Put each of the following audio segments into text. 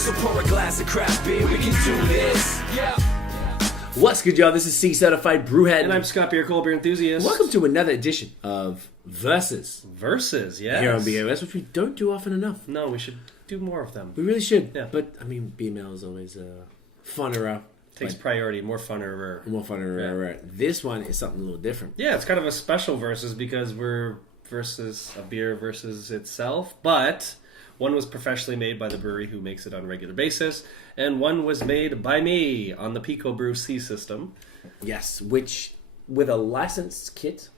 So pour a glass of craft beer, we can do this. Yeah. What's good, y'all? This is C-Certified Brewhead. And I'm Scott Beer, Cold Beer Enthusiast. Welcome to another edition of Versus. Versus, yes. Here on BAOS, which we don't do often enough. No, we should do more of them. We really should. Yeah. But, I mean, BML is always funner. Takes priority, more funner. More funner. Yeah. This one is something a little different. Yeah, it's kind of a special versus because we're versus a beer versus itself. But one was professionally made by the brewery who makes it on a regular basis. And one was made by me on the PicoBrew C system. Yes, which, with a licensed kit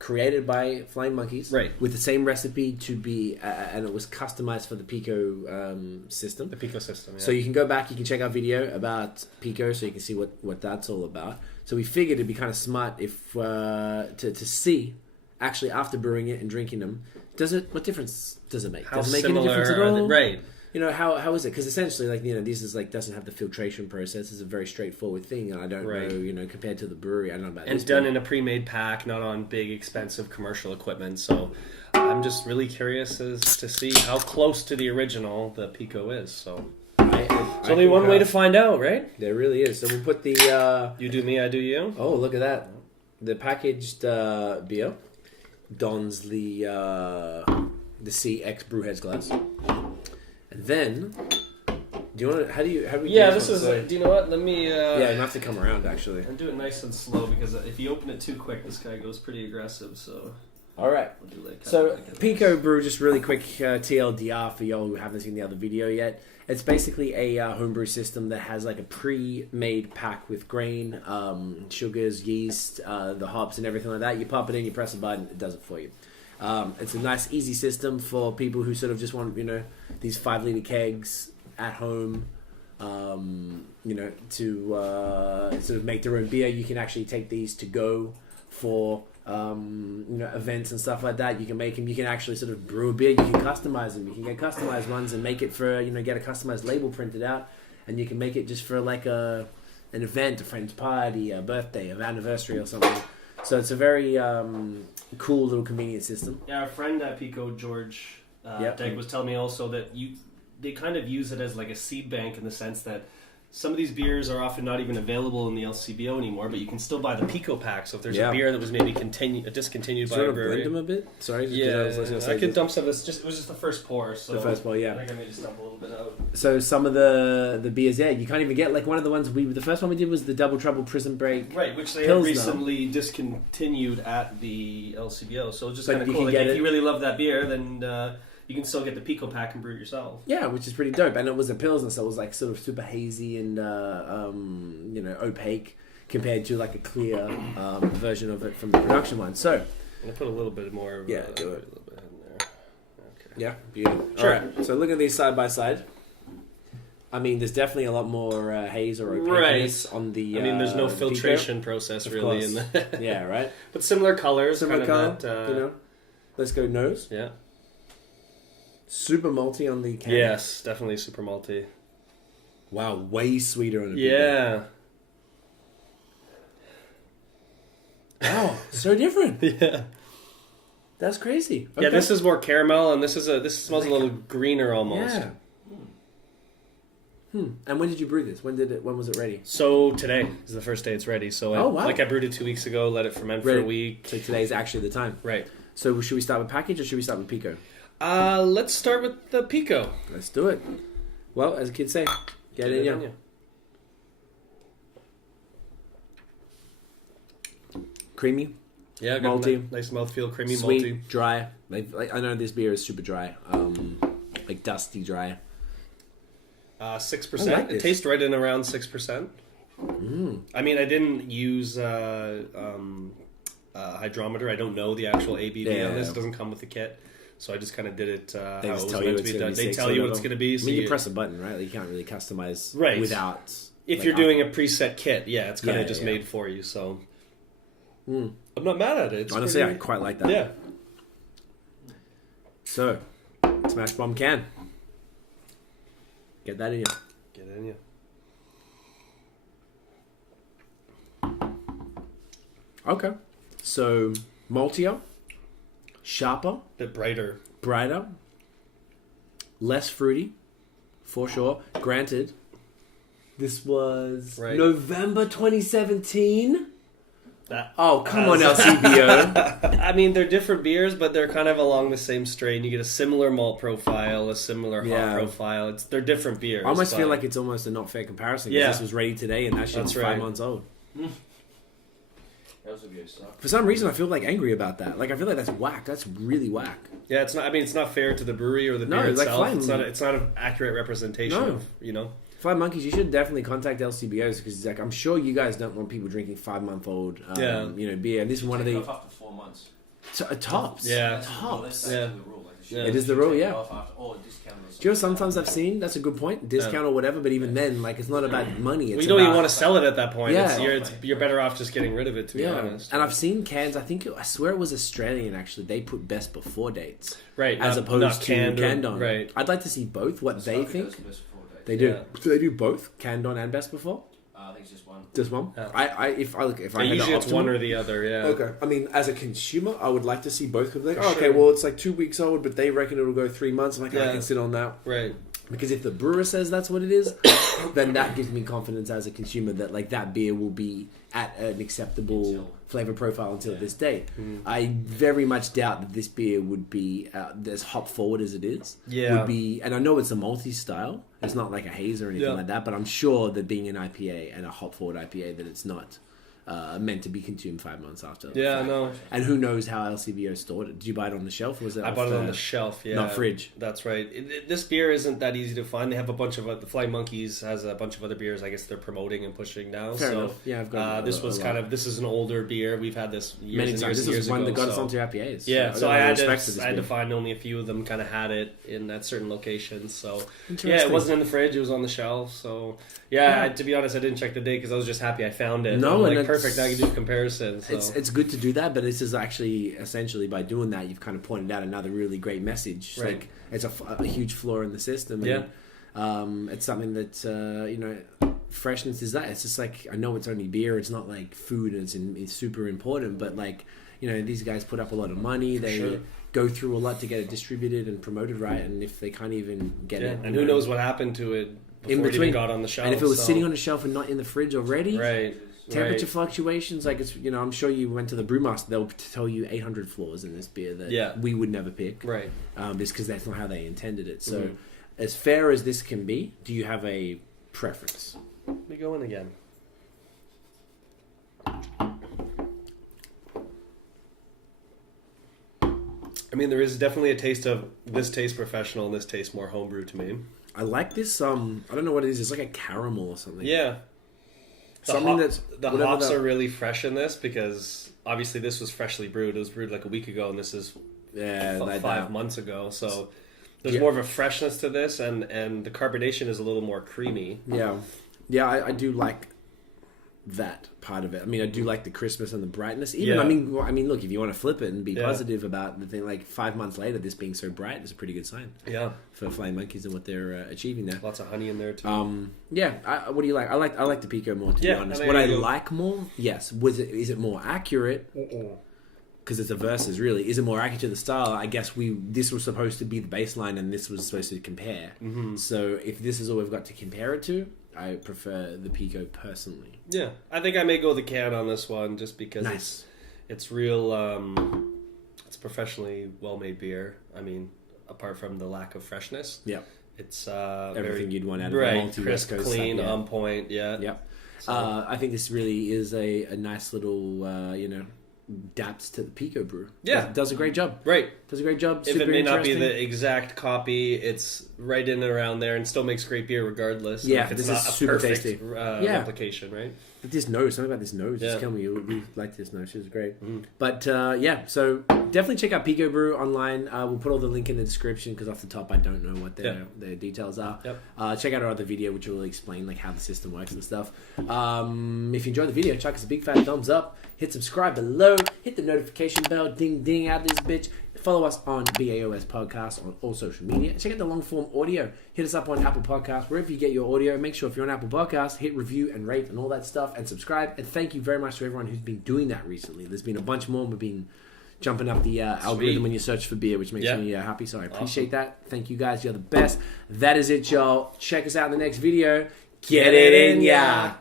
created by Flying Monkeys. Right. With the same recipe to be, and it was customized for the Pico system. The Pico system, yeah. So you can go back, you can check our video about Pico so you can see what that's all about. So we figured it'd be kind of smart if to see, actually after brewing it and drinking them, what difference does it make? How does it make any similar difference at are they? all? Right. You know, how is it? Because essentially, this is doesn't have the filtration process. It's a very straightforward thing, and I don't know, compared to the brewery, I don't know about and this. Done in a pre-made pack, not on big, expensive commercial equipment. So I'm just really curious as to see how close to the original the Pico is. So there's only one way to find out, right? There really is. So we'll put the... you do me, I do you. Oh, look at that. The packaged beer dons the CX BrewHeads glass. And then, do you want to? How do we? Yeah, this is. Do you know what? Let me. Yeah, you have to come around actually. And do it nice and slow because if you open it too quick, this guy goes pretty aggressive. So. All right. We'll do PicoBrew, just really quick TLDR for y'all who haven't seen the other video yet. It's basically a homebrew system that has like a pre-made pack with grain, sugars, yeast, the hops, and everything like that. You pop it in, you press a button, it does it for you. It's a nice, easy system for people who sort of just want, these 5-liter kegs at home, to sort of make their own beer. You can actually take these to go for, events and stuff like that. You can make them. You can actually sort of brew a beer. You can customize them. You can get customized ones and make it for, get a customized label printed out, and you can make it just for like an event, a friend's party, a birthday, an anniversary or something. So it's a very cool little convenient system. Yeah, our friend at Pico, George Degg, was telling me also that they kind of use it as like a seed bank in the sense that some of these beers are often not even available in the LCBO anymore, but you can still buy the Pico pack. So if there's a beer that was maybe discontinued by a brewery, blend them a bit. Sorry, I could dump some of this. It was just the first pour. So the first pour, yeah. I think I may just dump a little bit out. So some of the beers, you can't even get like one of the ones the first one we did was the Double Trouble Prison Break, right? Which they have recently discontinued at the LCBO. So it's just kind of cool. Like, if you really love that beer, then. You can still get the Pico pack and brew it yourself. Yeah, which is pretty dope. And it was a Pilsner, so it was like sort of super hazy and, opaque compared to like a clear version of it from the production one. So, I'm going to put a little bit more do it. A little bit in there. Okay. Yeah, beautiful. Sure. All right, so look at these side by side. I mean, there's definitely a lot more haze or opaqueness on the there's no filtration Pico. process really in the yeah, right? But similar colors. Similar color, Let's go nose. Yeah. Super malty on the can. Yes, definitely super malty. Wow, way sweeter on the Yeah. Wow, so different. Yeah. That's crazy. Okay. Yeah, this is more caramel, and this smells a little greener almost. Yeah. And when did you brew this? When was it ready? So today is the first day it's ready. So I brewed it 2 weeks ago, let it ferment for a week. So today's actually the time. Right. So should we start with package or should we start with Pico? Let's start with the Pico. Let's do it. Well, as kids say, get in ya. Creamy. Yeah, malty. Nice mouthfeel, creamy, sweet, malty. Dry. Like I know this beer is super dry. Like dusty dry. 6%. Like it tastes right in around 6%. I mean, I didn't use hydrometer. I don't know the actual ABV on this. It doesn't come with the kit. So I just kind of did it how it was meant to be done. They tell you what it's going to be. I mean, you press a button, right? Like you can't really customize without... If you're doing a preset kit, it's kind of just made for you. So I'm not mad at it. Honestly, I quite like that. Yeah. So, Smashbomb can. Get that in you. Get in you. Okay. So, maltier, sharper, Bit brighter. less fruity, for sure. Granted, this was Right. November 2017. That- Oh, come on, LCBO. I mean, they're different beers, but they're kind of along the same strain. You get a similar malt profile, a similar hop profile. They're different beers. I almost feel like it's almost a not fair comparison. Because this was ready today, and that shit's 5 months old. For some reason, I feel like angry about that. Like I feel like that's whack. That's really whack. Yeah, it's not. I mean, it's not fair to the brewery or the beer itself. It's not an accurate representation of Flying Monkeys, you should definitely contact LCBOs because like I'm sure you guys don't want people drinking 5-month-old beer. And this is one of the up to 4 months. Tops. Yeah, tops. Yeah. It is the rule, yeah. Do you know sometimes I've seen, that's a good point, discount or whatever, but even then, like, it's not about money. It's you don't even want to sell it at that point. Yeah. You're better off just getting rid of it, to be honest. And I've seen cans, I swear it was Australian, actually, they put best before dates. Right. As opposed to canned on. Right. I'd like to see both, what they think. They do. Yeah. Do they do both, canned on and best before? I think it's just one. Just one? Yeah. If I had usually it's one or the other, yeah. Okay. I mean, as a consumer, I would like to see both. Like, okay, well, it's like 2 weeks old, but they reckon it'll go 3 months. I'm like, I can sit on that. Right. Because if the brewer says that's what it is, then that gives me confidence as a consumer that like that beer will be at an acceptable flavor profile until this date. I very much doubt that this beer would be as hop forward as it is. Would be, and I know it's a multi style. It's not like a haze or anything like that. But I'm sure that being an IPA and a hop forward IPA, that it's not meant to be consumed 5 months after. Yeah, no. And who knows how LCBO stored it? Did you buy it on the shelf? Or was it? I bought it on the shelf. Yeah, not fridge. That's right. This beer isn't that easy to find. They have a bunch of the Flying Monkeys has a bunch of other beers. I guess they're promoting and pushing now. Fair enough. Yeah, I've got. This was this is an older beer. We've had this many times. This was one that got us onto IPAs. Yeah, so I had to find only a few of them. Kind of had it in that certain locations. So yeah, it wasn't in the fridge. It was on the shelf. So to be honest, I didn't check the date because I was just happy I found it. No, and perfect. Now I can do comparison. So. It's good to do that, but this is actually essentially by doing that you've kind of pointed out another really great message. Right. Like it's a huge flaw in the system. And, it's something that freshness is that. It's just like I know it's only beer. It's not like food. It's super important, but like these guys put up a lot of money. They go through a lot to get it distributed and promoted right. And if they can't even get it, and who knows what happened to it before it even got on the shelf? And if it was sitting on the shelf and not in the fridge already, right. Temperature fluctuations, like it's I'm sure you went to the Brewmaster, they'll tell you 800 flaws in this beer that we would never pick, right? Just because that's not how they intended it. So, as fair as this can be, do you have a preference? We go in again. I mean, there is definitely a taste of this tastes professional and this tastes more homebrew to me. I like this. I don't know what it is. It's like a caramel or something. Yeah. The hops are really fresh in this because obviously this was freshly brewed. It was brewed like a week ago, and this is 5 months ago. So there's more of a freshness to this, and the carbonation is a little more creamy. Yeah, I do like that part of it. I mean, I do like the crispness and the brightness. I mean, look, if you want to flip it and be positive about the thing, like 5 months later, this being so bright is a pretty good sign. Yeah, for Flying Monkeys and what they're achieving there. Lots of honey in there too. What do you like? I like the Pico more, to be honest. What I like more, yes, is it more accurate? Because it's a versus, really. Is it more accurate to the style? I guess this was supposed to be the baseline, and this was supposed to compare. So if this is all we've got to compare it to, I prefer the Pico personally. Yeah, I think I may go the can on this one just because it's real. It's professionally well-made beer. I mean, apart from the lack of freshness. Yeah, it's everything you'd want out of a multi-West Coast, clean, on point. Yeah, yeah. So. I think this really is a nice little adapts to the PicoBrew. Yeah. Does a great job. Right. Does a great job. If it may not be the exact copy, it's right in and around there and still makes great beer regardless. Yeah, if it's this not is a super perfect tasty. replication, right? But this nose, something about this nose just kill me. We like this nose. It's great. But so definitely check out PicoBrew online. We'll put all the link in the description because off the top I don't know what their details are. Yep. Check out our other video which will explain like how the system works and stuff. If you enjoyed the video, chuck us a big fat thumbs up. Hit subscribe below. Hit the notification bell. Ding ding out this bitch. Follow us on BAOS Podcast on all social media. Check out the long form audio. Hit us up on Apple Podcasts, wherever you get your audio. Make sure if you're on Apple Podcasts, hit review and rate and all that stuff and subscribe. And thank you very much to everyone who's been doing that recently. There's been a bunch more and we've been jumping up the algorithm when you search for beer, which makes me happy. So I appreciate that. Thank you guys. You're the best. That is it, y'all. Check us out in the next video. Get it in ya.